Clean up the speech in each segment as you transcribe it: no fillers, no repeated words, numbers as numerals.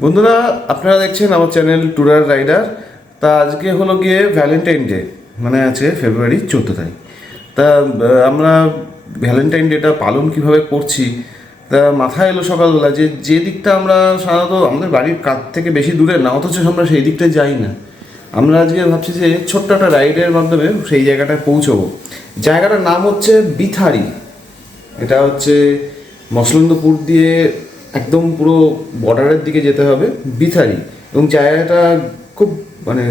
বন্ধুরা, আপনারা দেখছেন আমার চ্যানেল ট্যুরার রাইডার। তা আজকে হলো গিয়ে ভ্যালেন্টাইন ডে, মানে আছে ফেব্রুয়ারি 14 তারিখ। তা আমরা ভ্যালেন্টাইন ডেটা পালন কিভাবে করছি, তা মাথায় এলো সকালবেলা যে দিকটা আমরা সাধারণত আমাদের বাড়ির কাছ থেকে বেশি দূরে না, অথচ আমরা সেই দিকটায় যাই না। আমরা আজকে ভাবছি যে ছোট্ট একটা রাইডের মাধ্যমে সেই জায়গাটায় পৌঁছবো। জায়গাটার নাম হচ্ছে বিথারি। এটা হচ্ছে মসলন্দপুর দিয়ে একদম পুরো বর্ডারের দিকে যেতে হবে, বিথারি। এবং জায়গাটা খুব মানে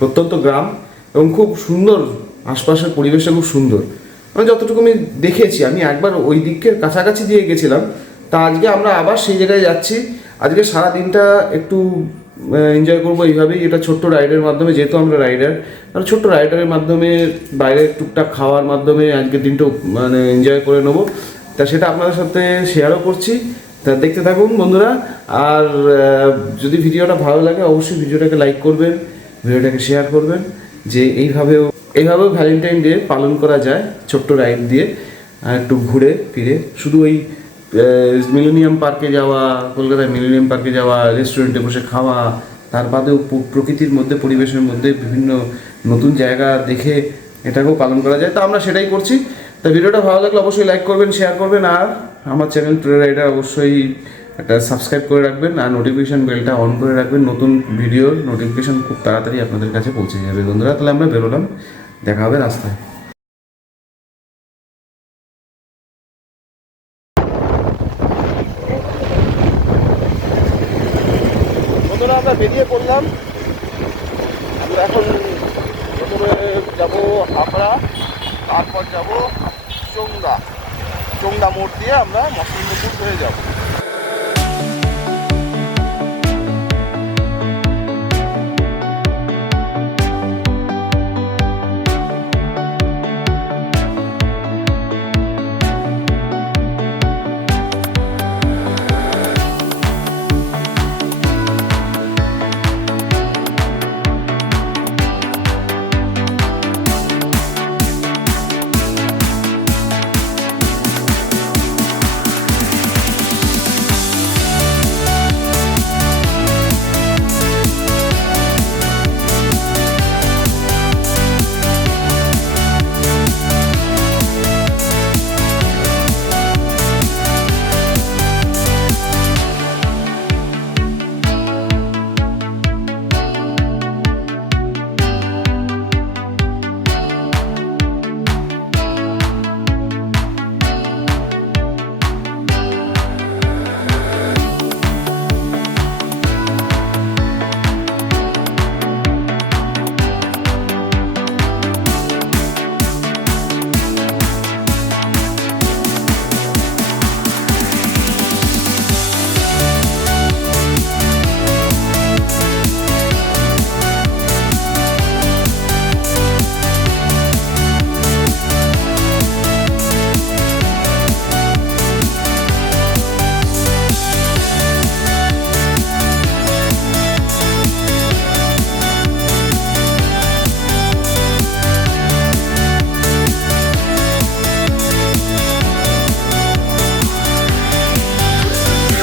প্রত্যন্ত গ্রাম এবং খুব সুন্দর, আশপাশের পরিবেশটা খুব সুন্দর। আমি যতটুকু আমি দেখেছি, আমি একবার ওই দিকের কাছাকাছি দিয়ে গেছিলাম। তা আজকে আমরা আবার সেই জায়গায় যাচ্ছি। আজকে সারা দিনটা একটু এনজয় করবো এইভাবেই, এটা ছোট্ট রাইডের মাধ্যমে, যেহেতু আমরা রাইডার, আর ছোট্ট রাইডারের মাধ্যমে বাইরে টুকটাক খাওয়ার মাধ্যমে আজকের দিনটা মানে এনজয় করে নেবো। তা সেটা আপনাদের সাথে শেয়ারও করছি। তা দেখতে থাকুন বন্ধুরা। আর যদি ভিডিওটা ভালো লাগে অবশ্যই ভিডিওটাকে লাইক করবেন, ভিডিওটাকে শেয়ার করবেন, যে এইভাবেও ভ্যালেন্টাইন ডে পালন করা যায় ছোট্ট রাইড দিয়ে। একটু ঘুরে ফিরে শুধু ওই মিলেনিয়াম পার্কে যাওয়া, কলকাতায় মিলেনিয়াম পার্কে যাওয়া, রেস্টুরেন্টে বসে খাওয়া, তার বাদেও প্রকৃতির মধ্যে, পরিবেশের মধ্যে বিভিন্ন নতুন জায়গা দেখে এটাকেও পালন করা যায়। তো আমরা সেটাই করছি। তা ভিডিওটা ভালো লাগলে অবশ্যই লাইক করবেন, শেয়ার করবেন, আর আমার চ্যানেল ট্যুরার রাইডার অবশ্যই একটা সাবস্ক্রাইব করে রাখবেন, আর নোটিফিকেশান বেলটা অন করে রাখবেন। নতুন ভিডিওর নোটিফিকেশান খুব তাড়াতাড়ি আপনাদের কাছে পৌঁছে যাবে বন্ধুরা। তাহলে আমরা বেরোলাম, দেখা হবে রাস্তায়। বন্ধুরা, আমরা বেরিয়ে পড়লাম। আমরা এখন প্রথমে যাবো হাবড়া, তারপর যাবো চোংদা মোড় দিয়ে আমরা মসলিন্দপুর হয়ে যাবো।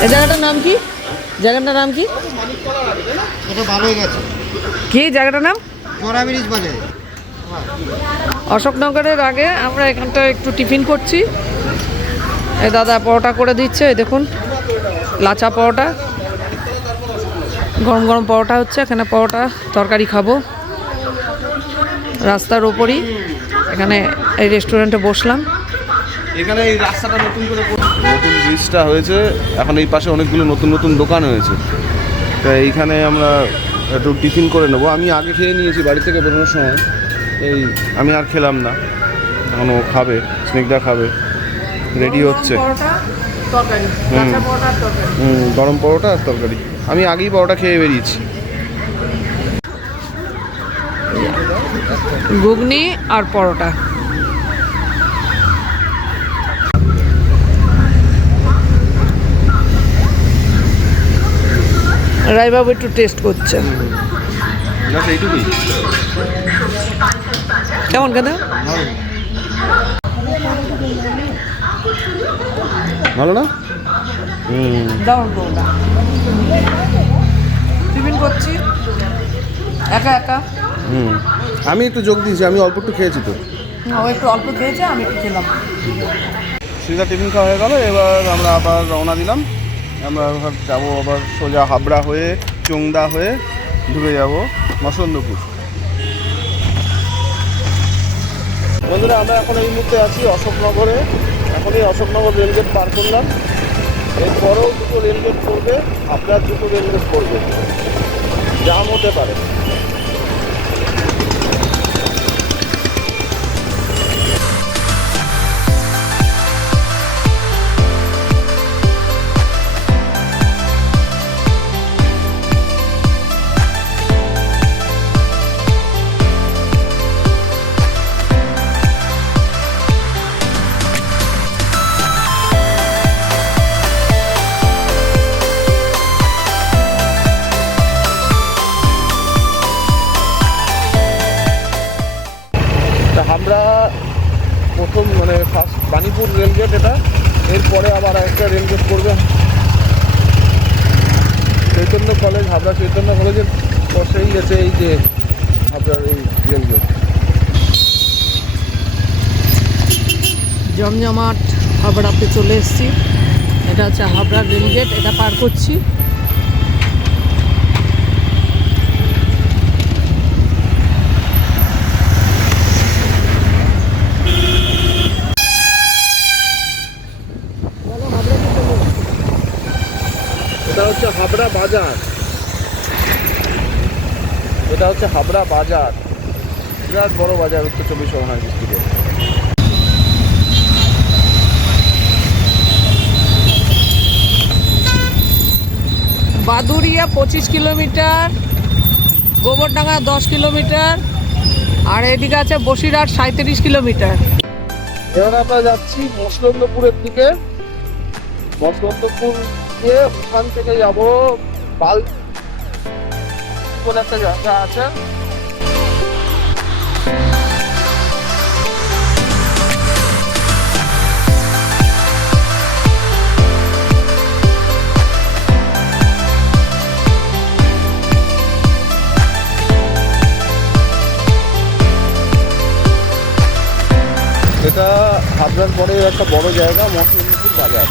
এই জায়গাটার নাম কি? জায়গাটার নাম কি? এটা ভালো হয়ে গেছে। কি জায়গাটার নাম? চড়া ব্রিজ বলে। অশোকনগরের আগে আমরা এখানটা একটু টিফিন করছি। এই দাদা পরোটা করে দিচ্ছে, এই দেখুন লাচা পরোটা, গরম গরম পরোটা হচ্ছে। এখানে পরোটা তরকারি খাবো রাস্তার ওপরই। এখানে এই রেস্টুরেন্টে বসলাম। এখানে এই রাস্তাটা নতুন ব্রিজটা হয়েছে, এখন এই পাশে অনেকগুলো নতুন নতুন দোকান হয়েছে। তা এইখানে আমরা একটু টিফিন করে নেবো। আমি আগে খেয়ে নিয়েছি বাড়ি থেকে বেরোনোর সময়, এই আমি আর খেলাম না। এখন ও খাবে, স্নিগ্ধা খাবে, রেডি হচ্ছে। গরম পরোটা আর তরকারি। আমি আগেই পরোটা খেয়ে বেরিয়েছি। ঘুগনি আর পরোটা। রায়বাবু একটু টেস্ট করছে। কেমন কেন? ভালো না? দারুণ। একা একা। আমি একটু যোগ দিয়েছি, আমি অল্প একটু খেয়েছি তো। না, ও একটু অল্প খেয়েছে, আমি একটু খেলাম। সিধা টিফিন খাওয়া হয়ে গেল, এবার আমরা আবার রওনা দিলাম। আমরা যাবো আবার সোজা হাবড়া হয়ে চোংদা হয়ে ঢুকে যাব মসন্দপুর। বন্ধুরা, আমরা এখন এই মুহূর্তে আছি অশোকনগরে। এখন এই অশোকনগর রেলগেট পার করলাম। এরপরেও দুটো রেলগেট পড়বে, আপনার দুটো রেলগেট পড়বে, জাম হতে পারে। আমরা প্রথম মানে ফার্স্ট বাণীপুর রেলগেট এটা, এরপরে আবার একটা রেলগেট করবে চৈতন্য কলেজ, হাবড়া চৈতন্য কলেজের পাশেই আছে এই যে হাবড়ার এই রেলগেট। জমজমাট হাবড়াতে চলে এসেছি। এটা হচ্ছে হাবড়ার রেলগেট, এটা পার করছি। এটা হচ্ছে হাবড়া বাজার, এটা হচ্ছে হাবড়া বাজার, বিরাট বড় বাজার উত্তর চব্বিশ পরগনা ডিস্ট্রিক্টে। বাদুরিয়া 25 কিলোমিটার, গোবরডাঙ্গা 10 কিলোমিটার, আর এদিকে আছে বসিরহাট 37 কিলোমিটার। এবার আমরা যাচ্ছি মসলন্দপুরের দিকে। মসলন্দপুর গিয়ে ওখান থেকে যাব বাল কোন একটা জায়গা আছে, এটা হাবড়ার পরে একটা বড় জায়গা মসলন্দপুর বাজার।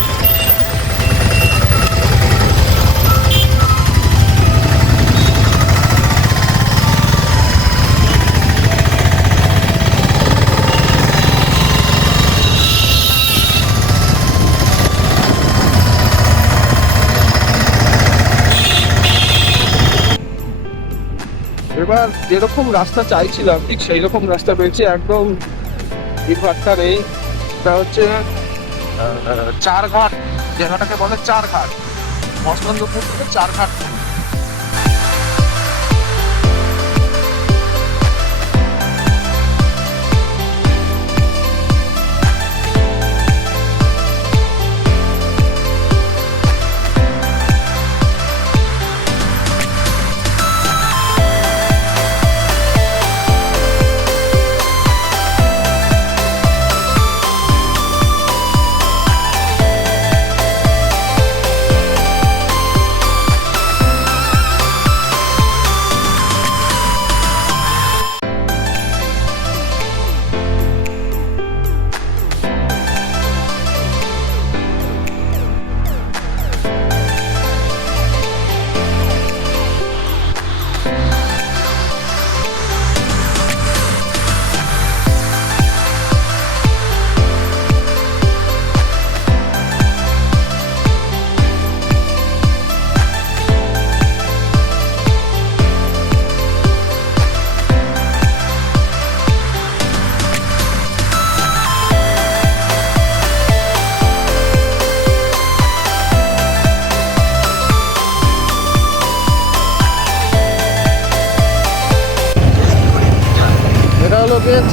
এবার যেরকম রাস্তা চাইছিলাম ঠিক সেই রকম রাস্তা পেয়েছি, একদম ভিড়ভাট্টা নেই। এটা হচ্ছে চারঘাট, জায়গাটাকে বলে চারঘাট, মসলন্দপুর থেকে চারঘাট।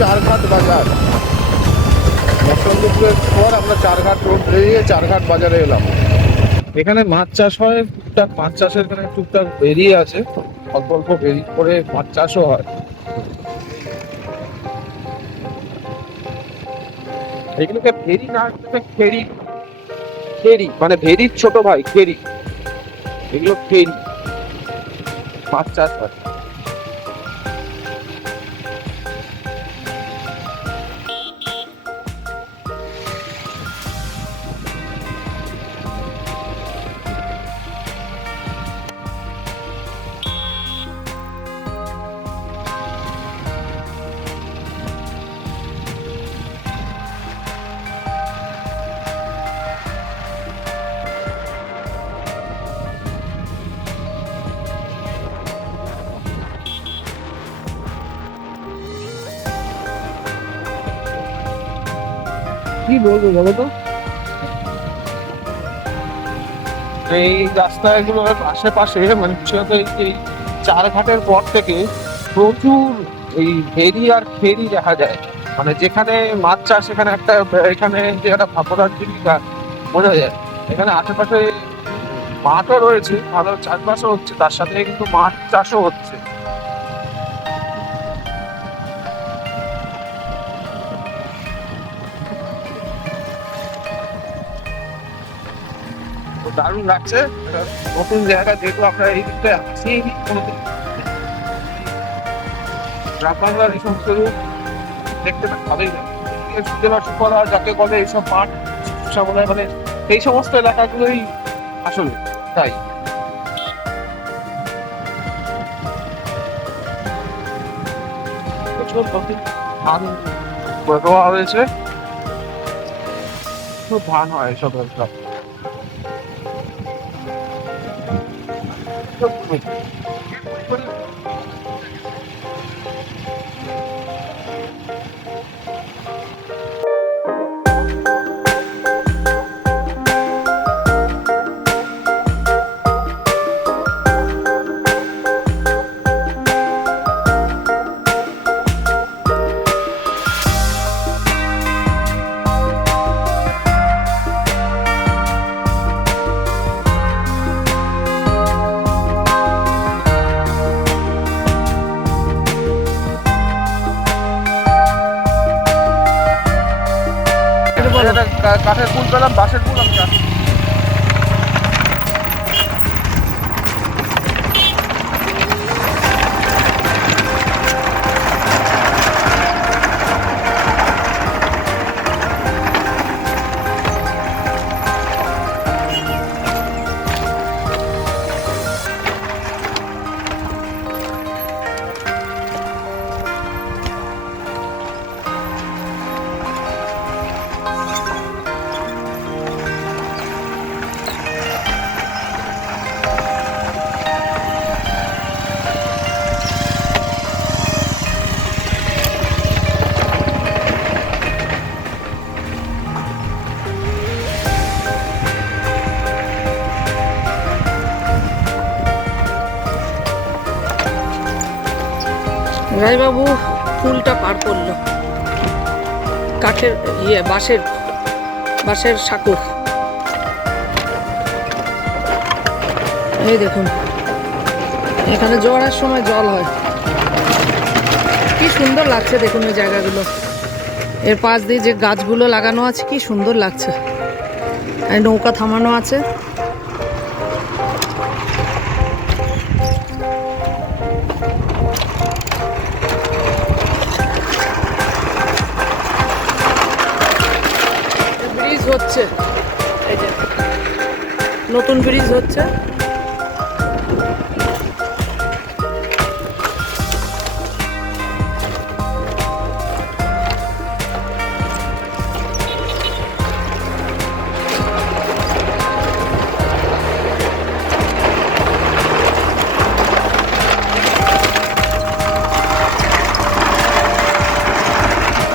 চারঘাট বাজার। মসলন্দপুরের পর আমরা চারঘাট রোড পেরিয়ে চারঘাট বাজারে এলাম। এখানে মাছ চাষ হয়, টুকটাক মাছ চাষের এখানে টুকটাক বেরিয়ে আছে, অল্প অল্প বেরিয়ে করে মাছ চাষও হয়। এগুলোকে ভেরি না, খেড়ি, খেড়ি মানে ভেরির ছোট ভাই খেড়ি, এগুলো খেড়ি, মাছ চাষ হয়। কি বলবো বলো তো, এই রাস্তাগুলোর আশেপাশে মানে বিশেষত এই চারঘাটের পর থেকে প্রচুর এই ভেরি আর ফেরি দেখা যায়। মানে যেখানে মাছ চাষ সেখানে একটা, এখানে যে একটা ভাবনার জীবিকা বোঝা যায়। এখানে আশেপাশে মাঠও রয়েছে, ভালো চাষবাসও হচ্ছে, তার সাথে কিন্তু মাছ চাষও হচ্ছে। তো দারুণ লাগছে, একটা নতুন জায়গা, যেহেতু আমরা এই দিকটায় আসি কোনোদিন, গ্রাম বাংলার এই সমস্ত রূপ দেখতে বেশ ভালোই লাগে। সুজলা সুফলা যাকে বলে এইসব মাঠ শ্যামলায়, মানে এই সমস্ত এলাকাগুলোই আসলে তাই। প্রচুর নতুন ধান রোয়া হয়েছে, খুব ধান হয় এসব এলাকা। একটা কাঠের পুল পেলাম, বাঁশের পুল আমি জানি। রায়বাবু পুলটা পার করলো, কাঠের বাঁশের সাঁকো। এই দেখুন, এখানে জোয়ারের সময় জল হয়, কি সুন্দর লাগছে দেখুন এই জায়গাগুলো। এর পাশ দিয়ে যে গাছগুলো লাগানো আছে কি সুন্দর লাগছে, আর নৌকা থামানো আছে। ব্রিজ হচ্ছে, এই যে নতুন ব্রিজ হচ্ছে।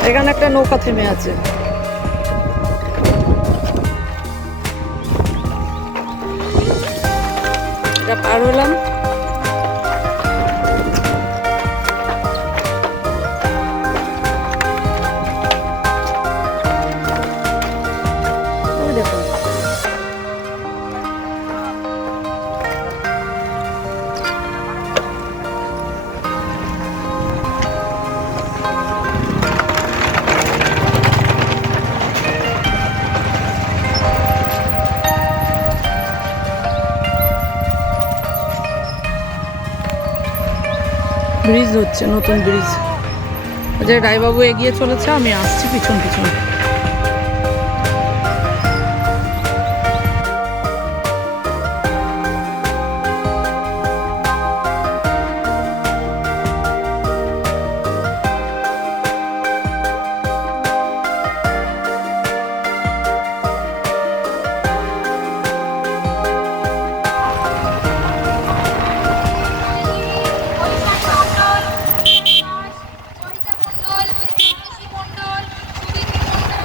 এখানে একটা নৌকা থেমে আছে। এটা পার হলাম। ওই দেখুন, ব্রিজ হচ্ছে, নতুন ব্রিজ। যে রায়বাবু এগিয়ে চলেছে, আমি আসছি পিছন পিছন। মণ্ডল, সুদীপ মণ্ডল,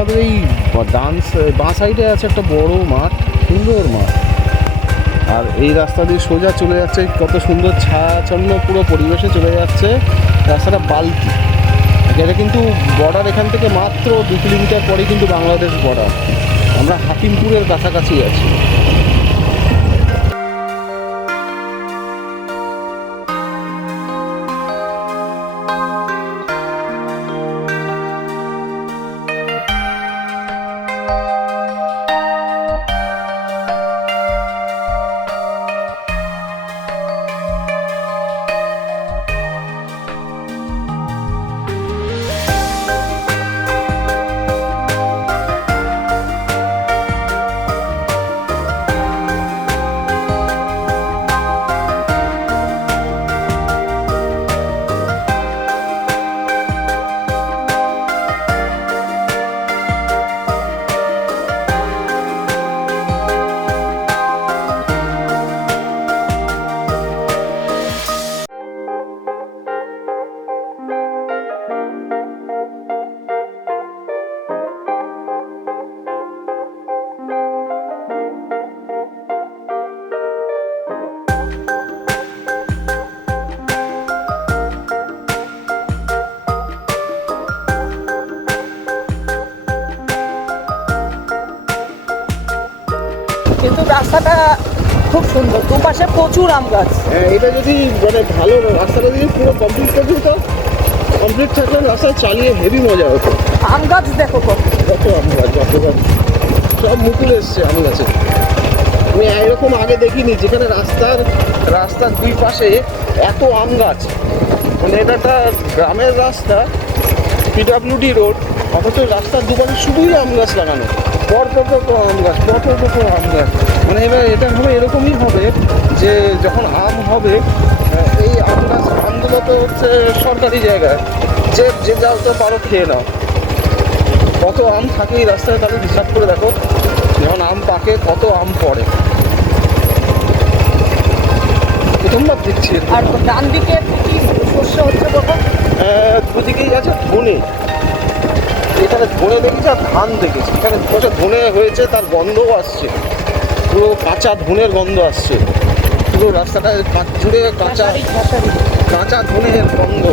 আমাদের এই ডান্স বাঁ সাইডে আছে একটা বড় মাঠ, সুন্দর মাঠ। আর এই রাস্তা দিয়ে সোজা চলে যাচ্ছে, কত সুন্দর ছায়াচ্ছন্ন পুরো পরিবেশে চলে যাচ্ছে রাস্তাটা বালতি। এটা কিন্তু বর্ডার এখান থেকে মাত্র 2 কিলোমিটার পরেই কিন্তু বাংলাদেশ বর্ডার। আমরা হাকিমপুরের কাছাকাছি আছি। কিন্তু রাস্তাটা খুব সুন্দর, দুপাশে প্রচুর আম গাছ। হ্যাঁ, এটা যদি মানে ভালো রাস্তাটা যদি পুরো কমপ্লিট করে দিত, কমপ্লিট থাকলে রাস্তা চালিয়ে হেভি মজা হতো। আম গাছ দেখো কত, কত আম গাছ, কত গাছ, সব মুকুল এসছে আম গাছে। আমি এরকম আগে দেখিনি, যেখানে রাস্তার দুই পাশে এত আম গাছ। মানে এটা একটা গ্রামের রাস্তা, পিডাব্লিউডি রোড, অথচ রাস্তার দুপাশে শুধুই আম গাছ লাগানো, পরপর আম গাছ, পরপর আম গাছ। মানে এবার এটা হবে, এরকমই হবে যে যখন আম হবে, এই আমগুলো তো হচ্ছে সরকারি জায়গায়, যে যাও তো পারো খেয়ে নাও। কত আম থাকে এই রাস্তায়, তাহলে হিসাব করে দেখো, যখন আম পাকে কত আম পড়ে। প্রথমবার দেখছি। আর ডান দিকে কি শস্য হচ্ছে বাবা? দুদিকেই আছে ধনে, এখানে ধনে দেখেছি আর ধান দেখেছি। এখানে বছর ধনে হয়েছে, তার গন্ধও আসছে, পুরো কাঁচা ধনের গন্ধ আসছে পুরো রাস্তাটা জুড়ে, কাঁচা ধনের গন্ধ।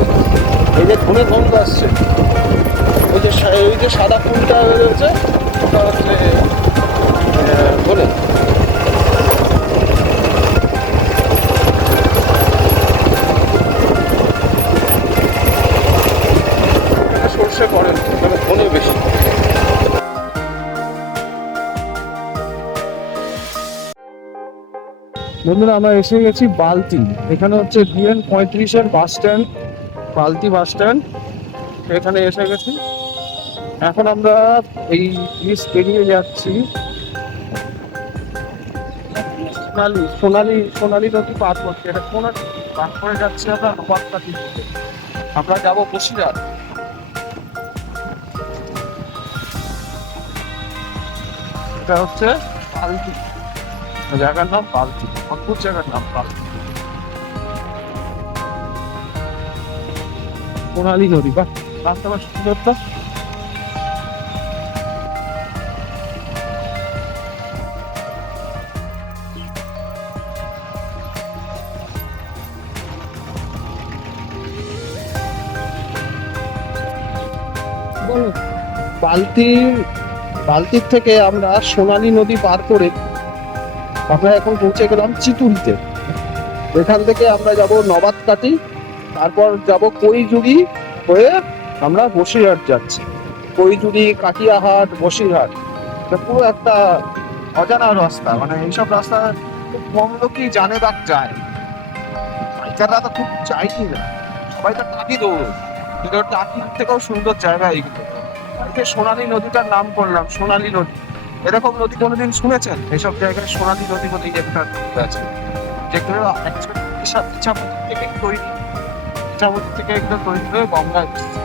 এই যে ধনের গন্ধ আসছে, ওই যে সাদা ফুলটা রয়েছে ওটা হচ্ছে ধনে। সর্ষে পড়ে মানে ধনে বেশি। বন্ধুরা, আমরা এসে গেছি বালতি। এখানে হচ্ছে BN 35-এর বাস স্ট্যান্ড, বালতি বাস স্ট্যান্ড। এখানে এসে গেছি। এখন আমরা এই ব্রিজ পেরিয়ে যাচ্ছি, সোনালী নদী পার করছি। এটা সোনালী পার করে যাচ্ছি আমরা নবাবকাটি থেকে। আমরা যাবো বসিরহাট। এটা হচ্ছে বালতি, জায়গার নাম বালতি, অদ্ভুত জায়গার নাম বালতি। সোনালী নদী, বা রাস্তা বা সুন্দরতা। বলো। বালতির থেকে আমরা সোনালী নদী পার করে আমরা এখন পৌঁছে গেলাম চিতুরিতে। এখান থেকে আমরা যাব নবাবকাটি, তারপর যাব কৈজুড়ি হয়ে আমরা বসিরহাট যাচ্ছি। কৈজুড়ি, কাটিয়াহাট, বসিরহাট, এটা পুরো একটা অজানা রাস্তা। মানে এইসব রাস্তা খুব কম লোকই জানে বা যায়, বাইকাররা তো খুব যায়ই না, সবাই তো টাকি দৌড়ে। কিন্তু টাকির থেকেও সুন্দর জায়গা এইগুলো। সোনালী নদীটার নাম করলাম, সোনালী নদী। এরকম নদী কোনোদিন শুনেছেন? এইসব জায়গায় সোনালী নদী বলেই একটা নদী আছে, যেগুলো ইচ্ছামতি থেকে তৈরি, ইচ্ছামতি থেকে একদম তৈরি হয়ে গঙ্গায় এসেছে।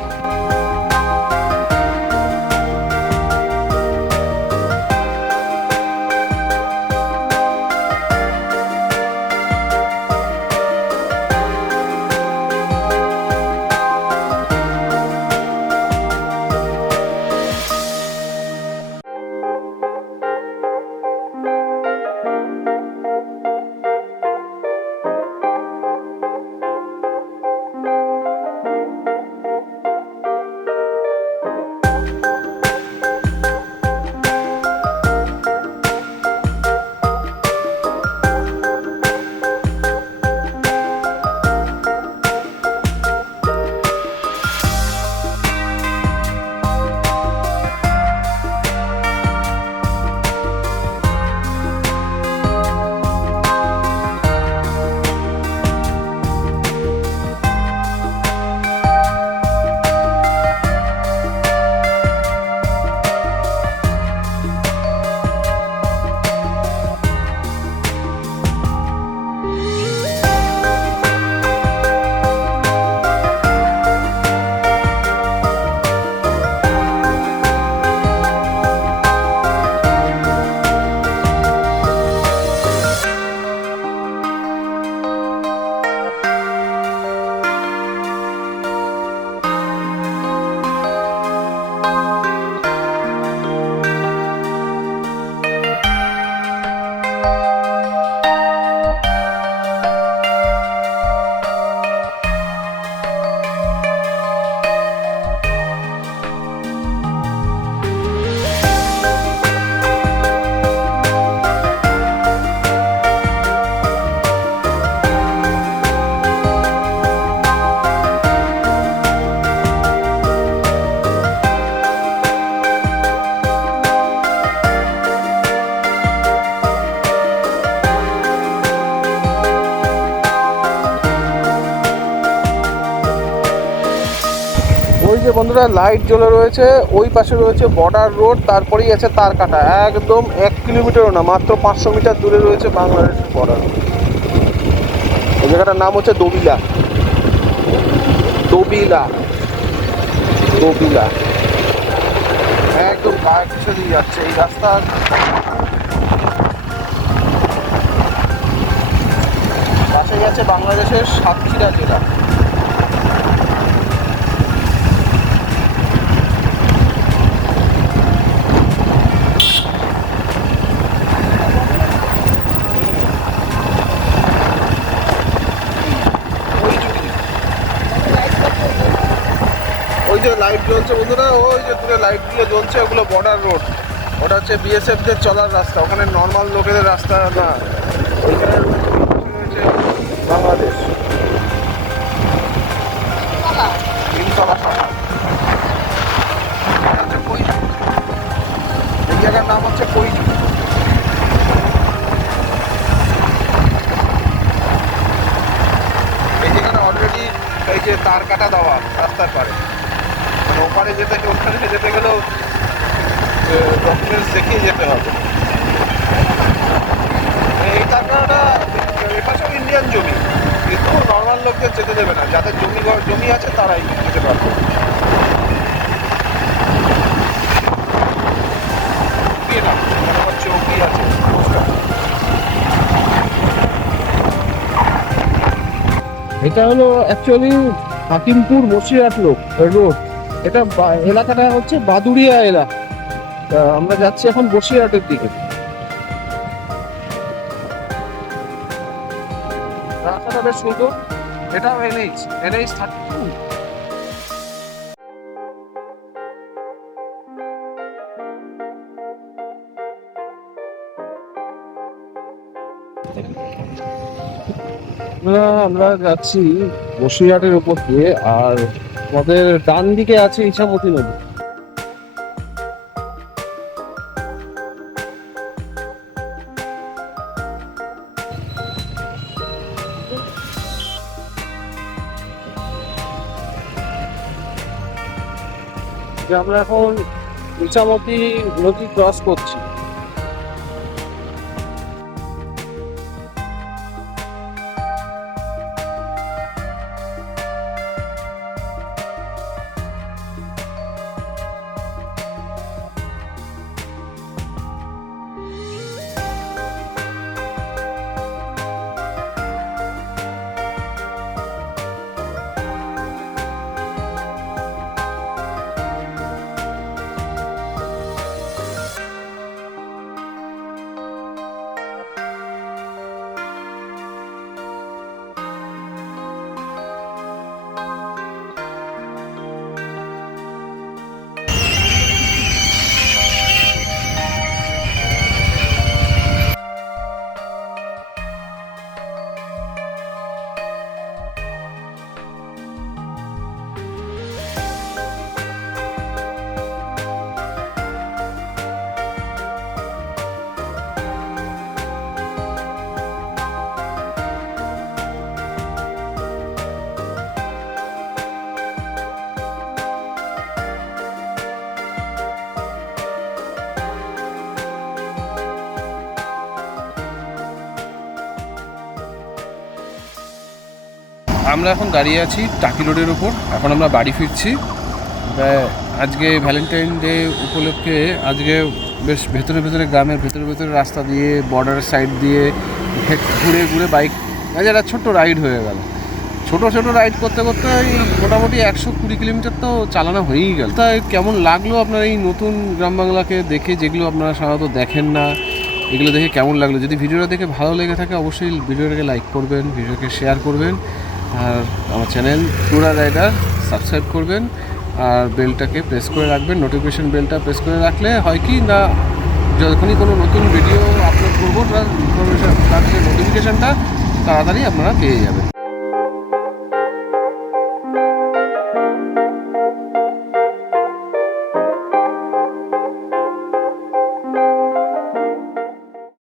ওই যে বন্ধুরা লাইট জ্বলে রয়েছে, ওই পাশে রয়েছে বর্ডার রোড, তারপরেই আছে তারকাটা। একদম 1 কিলোমিটারও না, মাত্র 500 মিটার দূরে রয়েছে বাংলাদেশের বর্ডার। ওই জায়গাটার নাম হচ্ছে দবিলা। দবিলা দবিলা একদম গায়ে পিছনে দিয়ে যাচ্ছে এই রাস্তার। পাশেই আছে বাংলাদেশের সাতক্ষীরা জেলা। ওই যে লাইট জ্বলছে বন্ধুরা, ওই যে দূরে লাইট দিয়ে জ্বলছে, ওগুলো বর্ডার রোড। ওটা হচ্ছে বিএসএফদের চলার রাস্তা, ওখানে নর্মাল লোকেদের রাস্তা না। ওইখানে রয়েছে বাংলাদেশ। তিনতলা শাখা। এটা হচ্ছে কৈরি। এই জায়গার নাম হচ্ছে কৈরি। এই জায়গাটা অলরেডি এই যে তার কাটা দেওয়া রাস্তার পারে, মানে ওপারে যেতে ওখানে যেতে গেলেও ডকুমেন্টস দেখিয়ে যেতে হবে। এই তার কাটাটা এপাশেও ইন্ডিয়ান জমি, কিন্তু নর্মাল লোকদের যেতে দেবে না, যাদের জমি আছে তারাই যেতে পারবে। চৌকি আছে। এটা হলো অ্যাকচুয়ালি হাকিমপুর বসিরহাট রোড। এটা এলাকাটা হচ্ছে বাদুড়িয়া এলাকা। আমরা যাচ্ছি এখন বসিরহাটের দিকে। রাস্তাটা বেশ সুন্দর। এটাও NH 32। আমরা যাচ্ছি বসিরহাটের উপর দিয়ে, আর আমাদের ডান দিকে আছে ইছামতি নদী। আমরা এখন ইছামতি নদী ক্রস করছি। আমরা এখন দাঁড়িয়ে আছি টাকি রোডের ওপর। এখন আমরা বাড়ি ফিরছি। আজকে ভ্যালেন্টাইন ডে উপলক্ষে আজকে বেশ ভেতরে ভেতরে গ্রামের ভেতরে রাস্তা দিয়ে বর্ডারের সাইড দিয়ে ঘুরে ঘুরে বাইক একটা ছোট্ট রাইড হয়ে গেল। ছোট রাইড করতে করতে মোটামুটি 120 কিলোমিটার তো চালানো হয়েই গেল। তাই কেমন লাগলো আপনার এই নতুন গ্রাম বাংলাকে দেখে, যেগুলো আপনারা সাধারণত দেখেন না, এগুলো দেখে কেমন লাগলো। যদি ভিডিওটা দেখে ভালো লেগে থাকে অবশ্যই ভিডিওটাকে লাইক করবেন, ভিডিওকে শেয়ার করবেন, আর আমার চ্যানেল ট্যুরার রাইডার সাবস্ক্রাইব করবেন, আর বেলটাকে প্রেস করে রাখবেন। নোটিফিকেশন বেলটা প্রেস করে রাখলে হয় কি না, যখনই কোনো নতুন ভিডিও আপলোড করবো তার ইনফরমেশান, তার যে নোটিফিকেশানটা তাড়াতাড়ি আপনারা পেয়ে যাবেন।